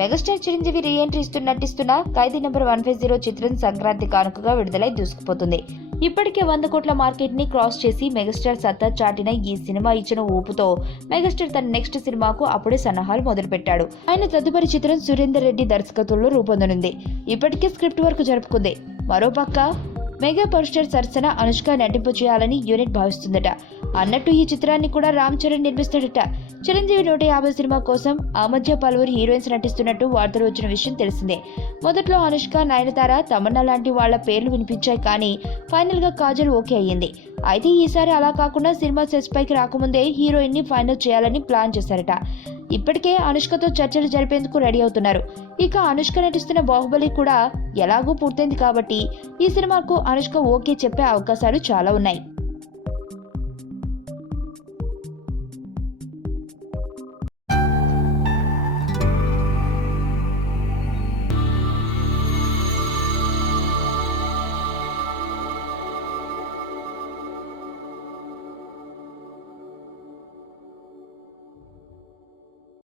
Megastar Chiranjeevi re entry నటిస్తున్న ఖైదీ number 150 చిత్రం సంక్రాంతి కానుకగా విడుదలై దూసుకుపోతుంది. ఇప్పటికే 100 కోట్ల మార్కెట్ ని క్రాస్ చేసి మెగాస్టార్ సత్తా చాటిన ఈ సినిమా ఇచ్చిన ఊపుతో మెగాస్టార్ తన నెక్స్ట్ సినిమాకు అప్పుడే సన్నాహాలు మొదలుపెట్టాడు. ఆయన తదుపరి చిత్రం సురేందర్ రెడ్డి దర్శకత్వంలో రూపొందనుంది. ఇప్పటికే స్క్రిప్ట్ వర్క్ జరుపుకుంది. మరోపక్క మెగా పవర్ స్టార్ సరసన అనుష్క నటింపు చేయాలని యూనిట్ భావిస్తుందట. అన్నట్టు ఈ చిత్రాన్ని కూడా రామ్ చరణ్ నిర్మిస్తాడట. చిరంజీవి 150 సినిమా కోసం ఆ మధ్య పలువురు హీరోయిన్స్ నటిస్తున్నట్టు వార్తలు వచ్చిన విషయం తెలిసిందే. మొదట్లో అనుష్క, నయనతార, తమన్నా లాంటి వాళ్ల పేర్లు వినిపించాయి. కానీ ఫైనల్ గా కాజల్ ఓకే అయ్యింది. అయితే ఈసారి అలా కాకుండా సినిమా సెట్స్ పైకి రాకముందే హీరోయిన్ ని ఫైనల్ చేయాలని ప్లాన్ చేశారట. ఇప్పటికే అనుష్కతో చర్చలు జరిపేందుకు రెడీ అవుతున్నారు. ఇక అనుష్క నటిస్తున్న బాహుబలి కూడా ఎలాగూ పూర్తయింది కాబట్టి ఈ సినిమాకు అనుష్క ఓకే చెప్పే అవకాశాలు చాలా ఉన్నాయి.